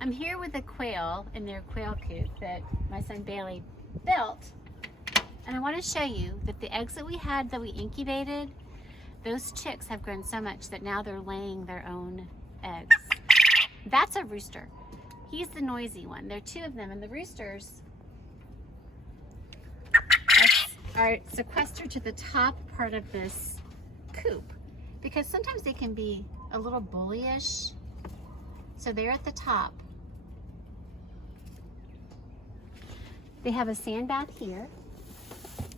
I'm here with the quail in their quail coop that my son Bailey built. And I want to show you that the eggs that we had that we incubated, those chicks have grown so much that now they're laying their own eggs. That's a rooster. He's the noisy one. There are two of them, and the roosters are sequestered to the top part of this coop because sometimes they can be a little bullyish. So they're at the top. They have a sand bath here.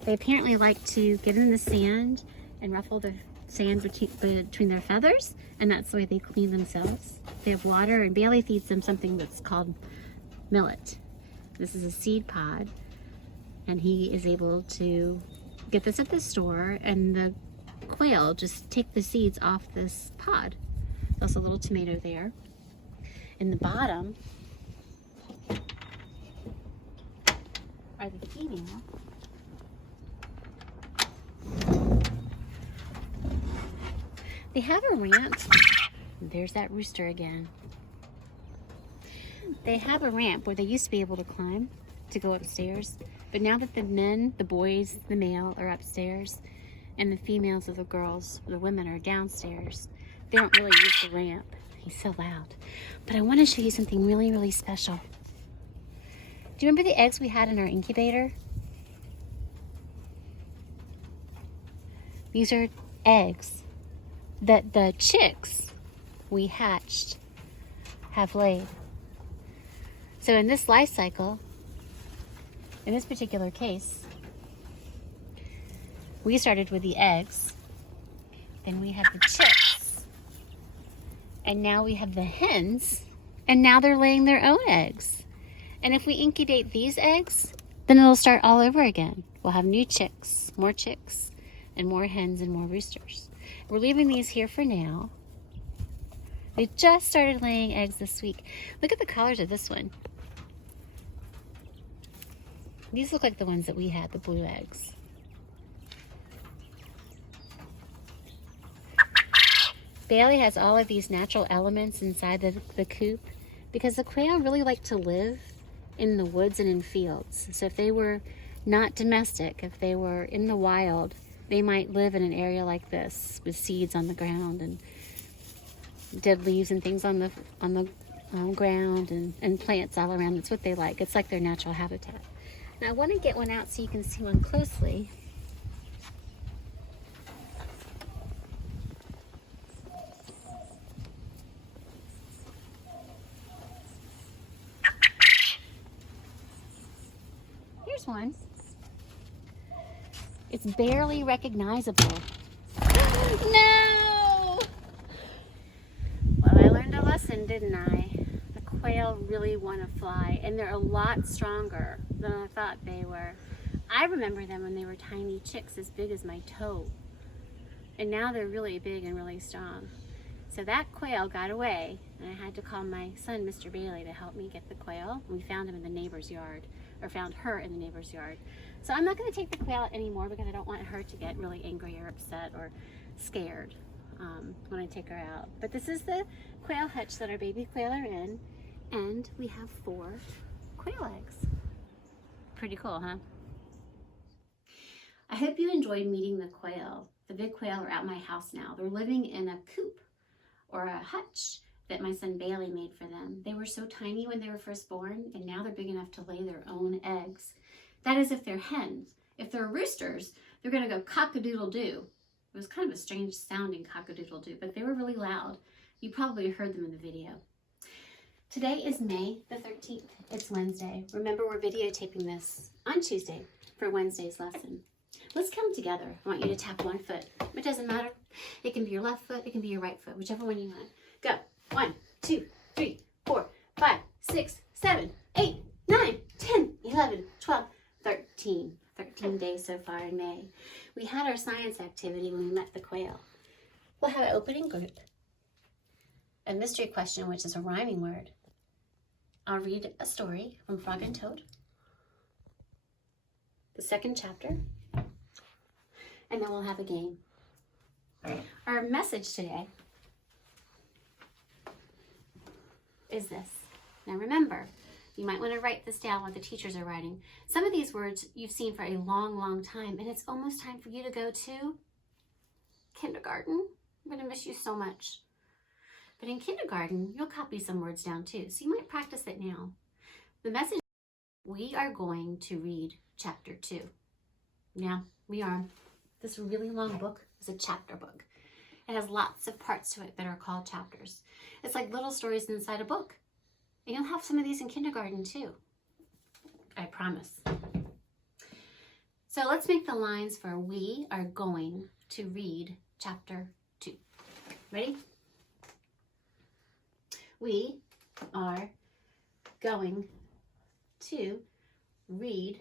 They apparently like to get in the sand and ruffle the sand between their feathers, and that's the way they clean themselves. They have water, and Bailey feeds them something that's called millet. This is a seed pod, and he is able to get this at the store, and the quail just take the seeds off this pod. There's also a little tomato there. In the bottom are the female. They have a ramp. There's that rooster again. They have a ramp where they used to be able to climb to go upstairs, but now that the men, the boys, the male are upstairs, and the females of the girls, the women are downstairs, they don't really use the ramp. He's so loud. But I want to show you something really, really special. Do you remember the eggs we had in our incubator? These are eggs that the chicks we hatched have laid. So in this life cycle, in this particular case, we started with the eggs, then we had the chicks, and now we have the hens, and now they're laying their own eggs. And if we incubate these eggs, then it'll start all over again. We'll have new chicks, and more hens and more roosters. We're leaving these here for now. They just started laying eggs this week. Look at the colors of this one. These look like the ones that we had, the blue eggs. Bailey has all of these natural elements inside the coop because the quail really like to live in the woods and in fields. So if they were not domestic, if they were in the wild, they might live in an area like this with seeds on the ground and dead leaves and things on the ground and plants all around. It's what they like. It's like their natural habitat. Now I want to get one out so you can see one closely. Here's one. It's barely recognizable. No! Well, I learned a lesson, didn't I? The quail really want to fly, and they're a lot stronger than I thought they were. I remember them when they were tiny chicks as big as my toe. And now they're really big and really strong. So that quail got away, and I had to call my son, Mr. Bailey, to help me get the quail. We found him in the neighbor's yard, or found her in the neighbor's yard. So I'm not going to take the quail out anymore because I don't want her to get really angry or upset or scared when I take her out. But this is the quail hutch that our baby quail are in, and we have 4 quail eggs. Pretty cool, huh? I hope you enjoyed meeting the quail. The big quail are at my house now. They're living in a coop or a hutch that my son Bailey made for them. They were so tiny when they were first born, and now they're big enough to lay their own eggs. That is if they're hens. If they're roosters, they're gonna go cock-a-doodle-doo. It was kind of a strange sounding cock-a-doodle-doo, but they were really loud. You probably heard them in the video. Today is May the 13th. It's Wednesday. Remember, we're videotaping this on Tuesday for Wednesday's lesson. Let's count together. I want you to tap one foot. It doesn't matter. It can be your left foot, it can be your right foot, whichever one you want. Go. 1, 2, 3, 4, 5, 6, 7, 8, 9, 10, 11, 12, 13. 13 days so far in May. We had our science activity when we met the quail. We'll have an opening group, a mystery question, which is a rhyming word. I'll read a story from Frog and Toad, the 2nd chapter, and then we'll have a game. Our message today is this: Now remember, you might want to write this down what the teachers are writing. Some of these words you've seen for a long, long time, and it's almost time for you to go to kindergarten. I'm going to miss you so much. But in kindergarten, you'll copy some words down too, so you might practice it now. The message, we are going to read chapter 2. Now, we are. This really long book is a chapter book. It has lots of parts to it that are called chapters. It's like little stories inside a book. And you'll have some of these in kindergarten too. I promise. So let's make the lines for we are going to read chapter 2. Ready? We are going to read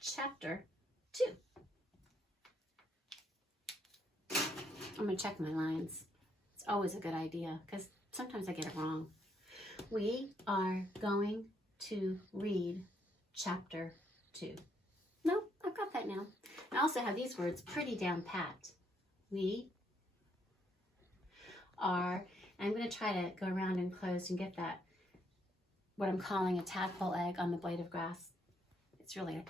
chapter 2. I'm going to check my lines. It's always a good idea because sometimes I get it wrong. We are going to read chapter 2. No, I've got that now. I also have these words pretty down pat. We are, I'm going to try to go around and close and get that, what I'm calling a tadpole egg on the blade of grass. It's really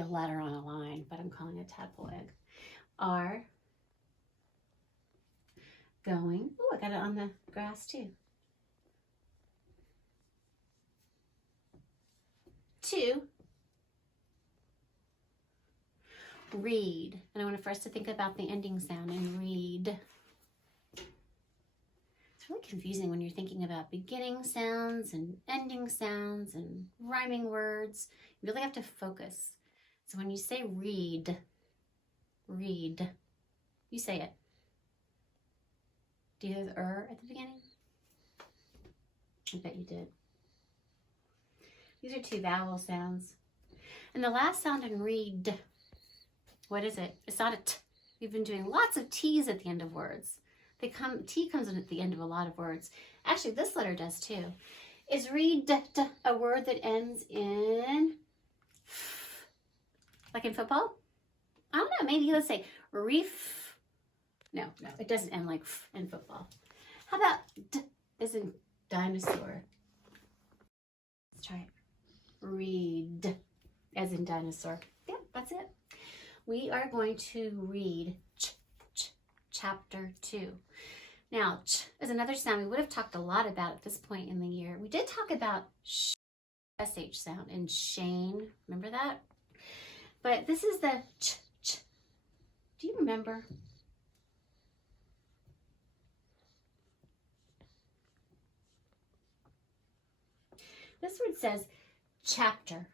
a letter on a line, but I'm calling it a tadpole egg. Are going, oh, I got it on the grass too. To read. And I want for us to think about the ending sound and read. It's really confusing when you're thinking about beginning sounds and ending sounds and rhyming words. You really have to focus. So when you say read, read, you say it. Do you hear the at the beginning? I bet you did. These are 2 vowel sounds. And the last sound in read, what is it? It's not a t. We've been doing lots of T's at the end of words. T comes in at the end of a lot of words. Actually, this letter does too. Is read a word that ends in f, like in football? I don't know, maybe let's say reef. No, it doesn't end like f in football. How about d as in dinosaur? Let's try it. Read as in dinosaur. Yep, that's it. We are going to read chapter 2. Now, ch is another sound we would have talked a lot about at this point in the year. We did talk about sh sound and Shane. Remember that? But this is the ch. Do you remember? This word says chapter.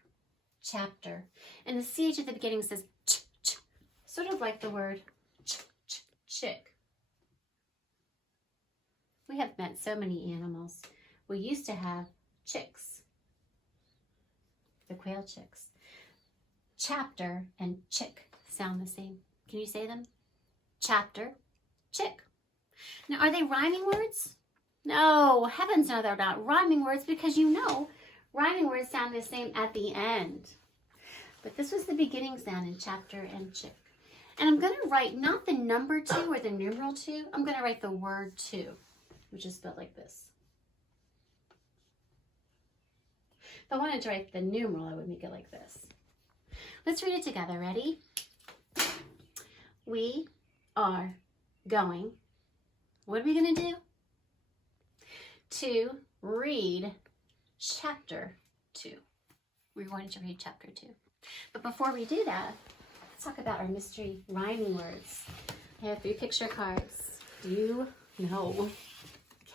And the CH at the beginning says ch, sort of like the word chick. We have met so many animals. We used to have chicks, the quail chicks. Chapter and chick sound the same. Can you say them? Chapter, chick. Now, are they rhyming words? No, heavens no, they're not rhyming words because you know rhyming words sound the same at the end. But this was the beginning sound in chapter and chick. And I'm going to write not the number 2 or the numeral 2. I'm going to write the word 2, which is spelled like this. If I wanted to write the numeral, I would make it like this. Let's read it together. Ready? We are going, what are we going to do? To read chapter 2. We're going to read chapter 2. But before we do that, let's talk about our mystery rhyming words. I have 3 picture cards. Do you know?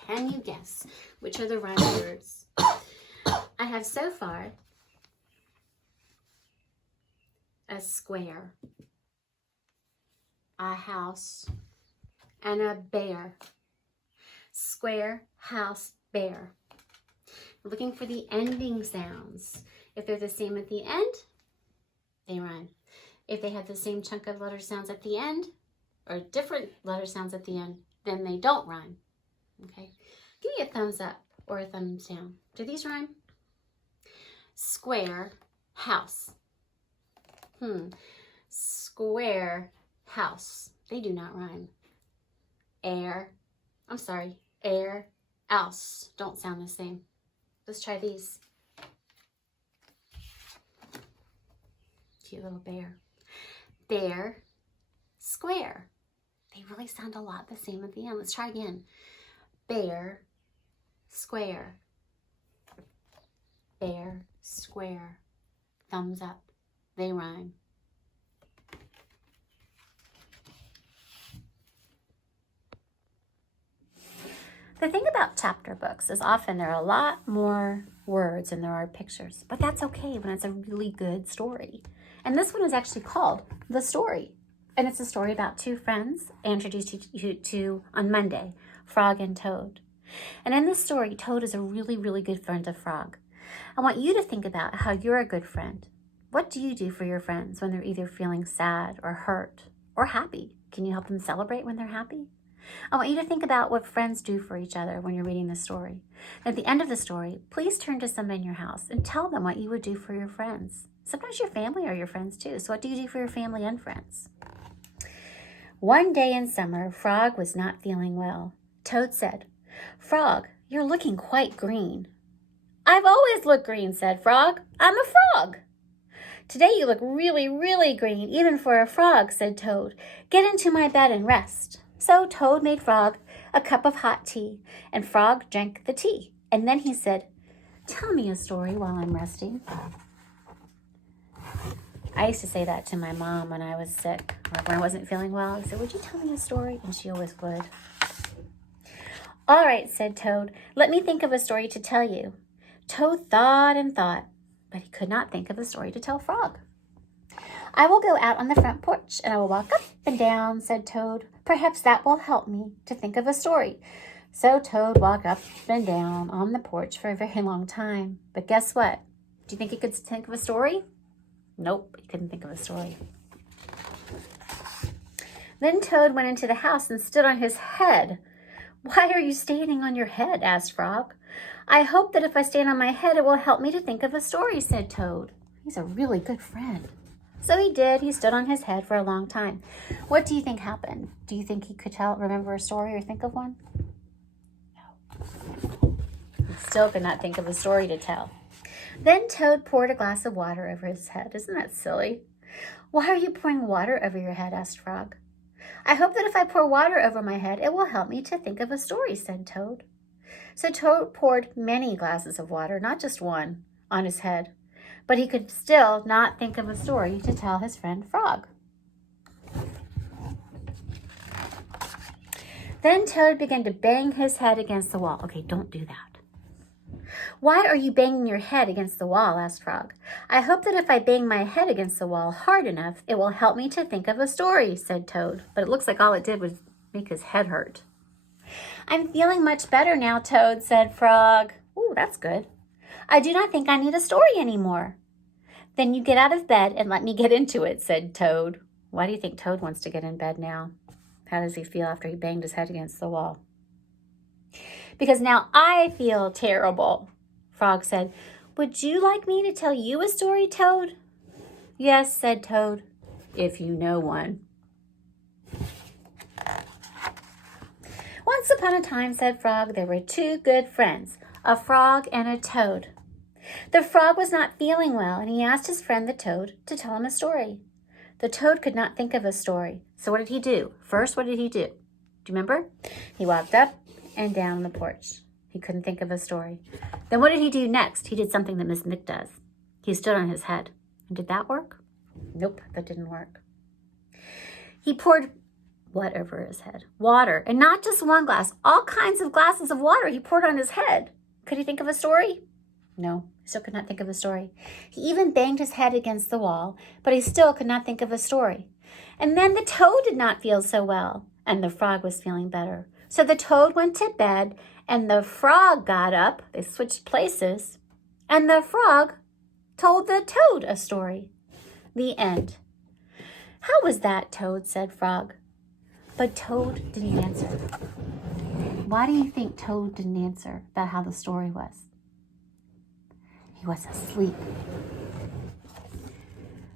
Can you guess which are the rhyming words? I have so far a square, a house, and a bear. Square, house, bear. We're looking for the ending sounds. If they're the same at the end, they rhyme. If they have the same chunk of letter sounds at the end, or different letter sounds at the end, then they don't rhyme. Okay? Give me a thumbs up or a thumbs down. Do these rhyme? Square, house. Square, house. They do not rhyme. Air, else. Don't sound the same. Let's try these. Cute little bear. Bear, square. They really sound a lot the same at the end. Let's try again. Bear, square. Bear, square. Thumbs up. They rhyme. The thing about chapter books is often there are a lot more words than there are pictures, but that's okay when it's a really good story. And this one is actually called The Story. And it's a story about two friends I introduced you to on Monday, Frog and Toad. And in this story, Toad is a really, really good friend of Frog. I want you to think about how you're a good friend. What do you do for your friends when they're either feeling sad or hurt or happy? Can you help them celebrate when they're happy? I want you to think about what friends do for each other when you're reading the story. At the end of the story, please turn to someone in your house and tell them what you would do for your friends. Sometimes your family are your friends too. So what do you do for your family and friends? One day in summer, Frog was not feeling well. Toad said, "Frog, you're looking quite green." "I've always looked green," said Frog. "I'm a frog." "Today you look really, really green, even for a frog," said Toad. "Get into my bed and rest." So Toad made Frog a cup of hot tea, and Frog drank the tea. And then he said, "Tell me a story while I'm resting." I used to say that to my mom when I was sick or when I wasn't feeling well. I said, "Would you tell me a story?" And she always would. "All right," said Toad. "Let me think of a story to tell you." Toad thought and thought, but he could not think of a story to tell Frog. "I will go out on the front porch and I will walk up and down," said Toad. "Perhaps that will help me to think of a story." So Toad walked up and down on the porch for a very long time. But guess what? Do you think he could think of a story? Nope, he couldn't think of a story. Then Toad went into the house and stood on his head. "Why are you standing on your head?" asked Frog. "I hope that if I stand on my head, it will help me to think of a story," said Toad. He's a really good friend. So he did. He stood on his head for a long time. What do you think happened? Do you think he could remember a story or think of one? No. He still could not think of a story to tell. Then Toad poured a glass of water over his head. Isn't that silly? "Why are you pouring water over your head?" asked Frog. "I hope that if I pour water over my head, it will help me to think of a story," said Toad. So Toad poured many glasses of water, not just one, on his head. But he could still not think of a story to tell his friend Frog. Then Toad began to bang his head against the wall. Okay, don't do that. "Why are you banging your head against the wall?" asked Frog. "I hope that if I bang my head against the wall hard enough, it will help me to think of a story," said Toad. But it looks like all it did was make his head hurt. "I'm feeling much better now, Toad," said Frog. "Ooh, that's good. I do not think I need a story anymore." "Then you get out of bed and let me get into it," said Toad. Why do you think Toad wants to get in bed now? How does he feel after he banged his head against the wall? "Because now I feel terrible," Frog said. "Would you like me to tell you a story, Toad?" "Yes," said Toad, "if you know one." "Once upon a time," said Frog, "there were two good friends, a frog and a toad. The frog was not feeling well, and he asked his friend the toad to tell him a story. The toad could not think of a story, so what did he do? First, what did he do? Do you remember? He walked up and down the porch. He couldn't think of a story. Then what did he do next? He did something that Miss Nick does. He stood on his head. And did that work? Nope, that didn't work. He poured what over his head? Water. And not just one glass, all kinds of glasses of water he poured on his head. Could he think of a story? No, he still could not think of a story. He even banged his head against the wall, but he still could not think of a story. And then the toad did not feel so well, and the frog was feeling better. So the toad went to bed, and the frog got up. They switched places, and the frog told the toad a story. The end. "How was that, Toad?" said Frog. But Toad didn't answer. Why do you think Toad didn't answer about how the story was? He was asleep.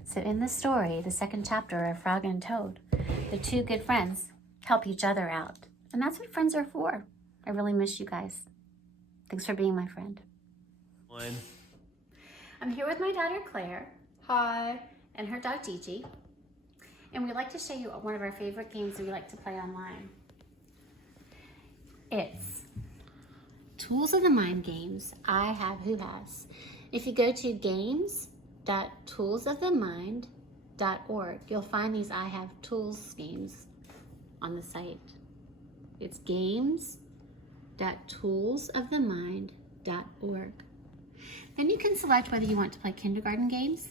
So in the story, the second chapter of Frog and Toad, the two good friends help each other out. And that's what friends are for. I really miss you guys. Thanks for being my friend. One. I'm here with my daughter Claire. Hi. And her dog Gigi. And we'd like to show you one of our favorite games that we like to play online. It's Tools of the Mind games. I have, who has. If you go to games.toolsofthemind.org, you'll find these I have tools games on the site. It's games.toolsofthemind.org. Then you can select whether you want to play kindergarten games,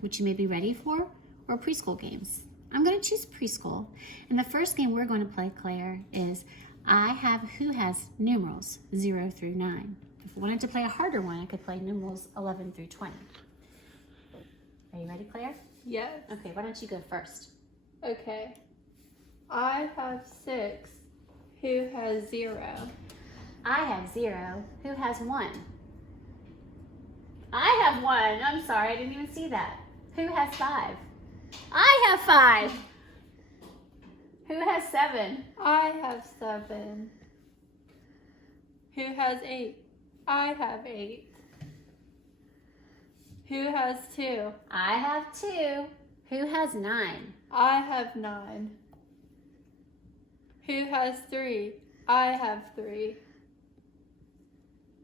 which you may be ready for, or preschool games. I'm going to choose preschool. And the first game we're going to play, Claire, is I have who has numerals 0 through 9. If I wanted to play a harder one, I could play numerals 11 through 20. Are you ready, Claire? Yes. Okay, why don't you go first? Okay. I have 6. Who has 0? I have 0. Who has 1? I have 1. I'm sorry, I didn't even see that. Who has 5? I have 5. Who has 7? I have 7. Who has 8? I have 8. Who has 2? I have 2. Who has 9? I have 9. Who has 3? I have 3.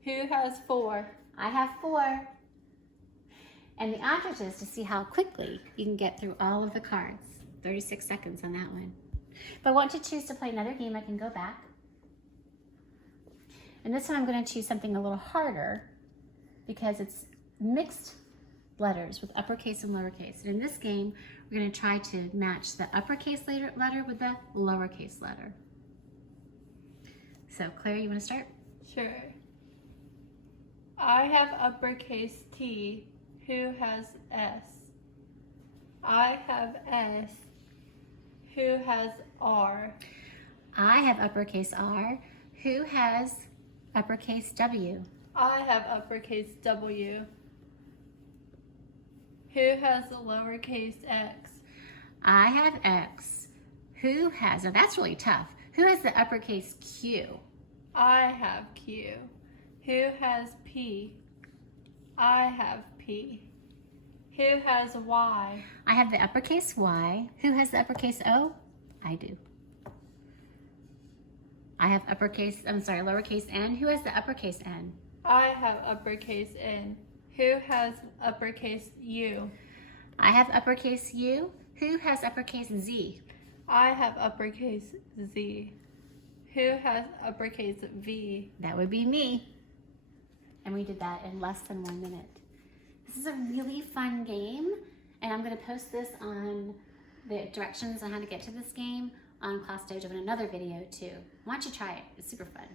Who has 4? I have 4. And the object is to see how quickly you can get through all of the cards. 36 seconds on that one. If I want to choose to play another game, I can go back. And this one I'm going to choose something a little harder because it's mixed letters with uppercase and lowercase. And in this game, we're going to try to match the uppercase letter with the lowercase letter. So, Claire, you want to start? Sure. I have uppercase T. Who has S? I have S. Who has R? I have uppercase R. Who has uppercase W? I have uppercase W. Who has the lowercase x? I have X. Who has, now that's really tough. Who has the uppercase Q? I have Q. Who has P? I have P. Who has Y? I have the uppercase Y. Who has the uppercase O? I do. I have lowercase N. Who has the uppercase N? I have uppercase N. Who has uppercase U? I have uppercase U. Who has uppercase Z? I have uppercase Z. Who has uppercase V? That would be me. And we did that in less than 1 minute. This is a really fun game, and I'm going to post this on the directions on how to get to this game on Class Dojo in another video too. Why don't you try it? It's super fun.